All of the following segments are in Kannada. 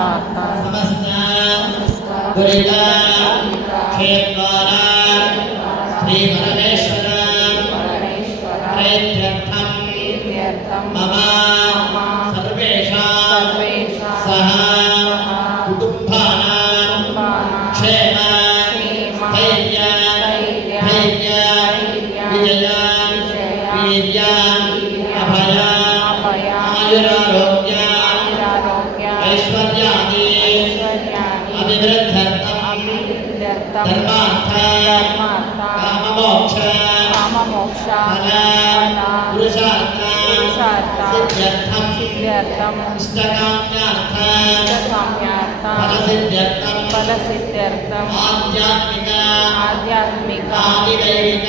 ಸಮಸ್ತ ದುರಿತ ಕ್ಷೇತ್ರ ಶ್ರೀ ಪರಮೇಶ್ವರ ಪ್ರೀತ್ಯರ್ಥಂ ಮಮ ಸರ್ವೇಷಾಂ ಸಹ ಕುಟುಂಬಾನಾಂ ಕ್ಷೇಮ ಸ್ಥೈರ್ಯ ಧೈರ್ಯ ವಿಜಯ ವೀರ್ಯ ಅಭಯ ಆಯುರಾರೋಗ್ಯ ಐಶ್ವರ್ಯಾದಿ ಅಭಿವೃದ್ಧ್ಯರ್ಥಂ ಧರ್ಮಾರ್ಥ ಕಾಮಮೋಕ್ಷ ಫಲ ಪುರುಷಾರ್ಥ ಸಿದ್ಧ್ಯರ್ಥಂ ಇಷ್ಟಕಾಮ್ಯಾರ್ಥ ಫಲಸಿದ್ಧ್ಯರ್ಥಂ ಆಧ್ಯಾತ್ಮಿಕ ಆದಿದೈವಿಕ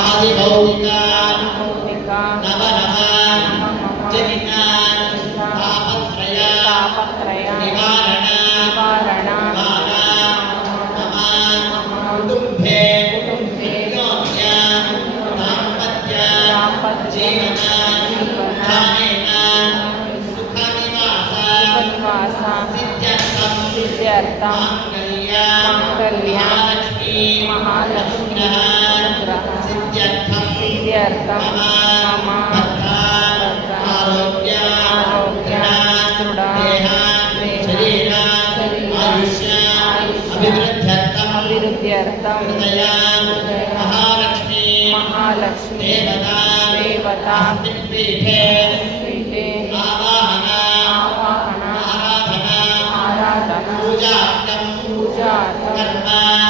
ಆದಿಭೌತಿಕ ನವ ಜನಿತ ತಾಪತ್ರಯ ನಿವಾರಣ ಕಾಲ ನಮ ಕುಟುಂಬೆ ಅನ್ಯೋನ್ಯ ದಾಂಪತ್ಯ ಜೀವನ ಧಾನೇನ ಸುಖ ನಿವಾಸ ಸಿದ್ಧ್ಯರ್ಥಂ ಮಾಂಗಲ್ಯ ಮಹಾಲಕ್ಷ್ಮೀ ಸಿದ್ಧ್ಯರ್ಥಂ ಮಮ ಆರೋಗ್ಯ ದೃಢ ದೇಹ ಶರೀರ ಆಯುಷ್ಯ ಅಭಿವೃದ್ಧ್ಯರ್ಥಂ ಹೃದಯ ಮಹಾಲಕ್ಷ್ಮೀ ದೇವತಾ ಪೀಠೆ ಆವಾಹನ ಆರಾಧನಾ ಪೂಜಾರ್ಥಂ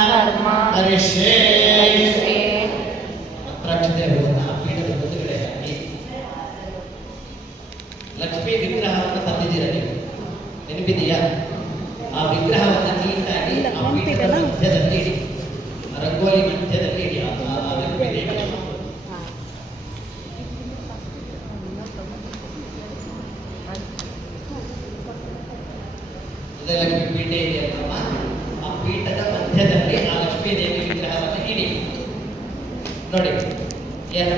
ಕರ್ಮ ಕರಿಷ್ಯೆ. ಪೀಠದ ಮುಂದುಗಡೆ ಲಕ್ಷ್ಮೀ ವಿಗ್ರಹವನ್ನು ತಂದಿದ್ದೀರ ನೀವು, ನೆನಪಿದೆಯಾ? ಆ ವಿಗ್ರಹವನ್ನು ನೀಟಾಗಿ ಆ ಪೀಠದ ಮಧ್ಯದಲ್ಲಿ ಇಡಿ, ರಂಗೋಲಿ ಮಧ್ಯದಲ್ಲಿ ಇಡಿ. ಲಕ್ಷ್ಮೀ ದೇವಿ ಲಕ್ಷ್ಮೀ ಪೀಠ ಇದೆ ಅಲ್ವಾ, ಆ ಪೀಠದ ಮಧ್ಯದಲ್ಲಿ ಆ ಲಕ್ಷ್ಮೀ ದೇವಿ ವಿಗ್ರಹವನ್ನು ಇಡಿ. ನೋಡಿ ಏನು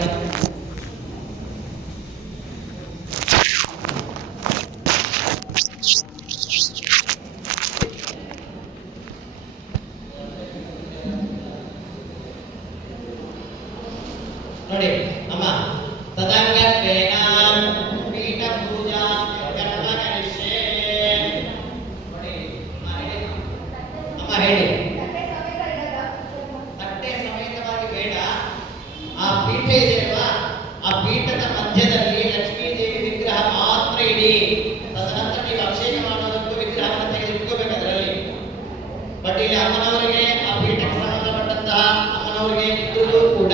ನೋಡಿ ಅಮ್ಮ ತದಂಗತ್ವೇನಾಂ ಪೀಠ ಪೂಜಾ ಕರ್ಮ ಕರಿಷ್ಯೆ. ನೋಡಿ ಅಮ್ಮ ಹೇಳಿ, ತಟ್ಟೆ ಸಮೇತವಾಗಿ ಬೇಡ, ಆ ಪೀಠ ಇದೆಯಲ್ವಾ, ಆ ಪೀಠದ ಮಧ್ಯದಲ್ಲಿ ಲಕ್ಷ್ಮೀ ದೇವಿ ವಿಗ್ರಹ ಮಾತ್ರ ಇಡಿ. ತದನಂತರ ನೀವು ಅಭಿಷೇಕ ಮಾಡೋದಕ್ಕೂ ವಿಗ್ರಹವನ್ನು ತೆಗೆದಿಟ್ಕೋಬೇಕು ಅದರಲ್ಲಿ. ಬಟ್ ಇಲ್ಲಿ ಅಮ್ಮನವರಿಗೆ ಆ ಪೀಠಕ್ಕೆ ಸಂಬಂಧಪಟ್ಟಂತಹ ಅಮ್ಮನವರಿಗೆ ಇದ್ರೂ ಕೂಡ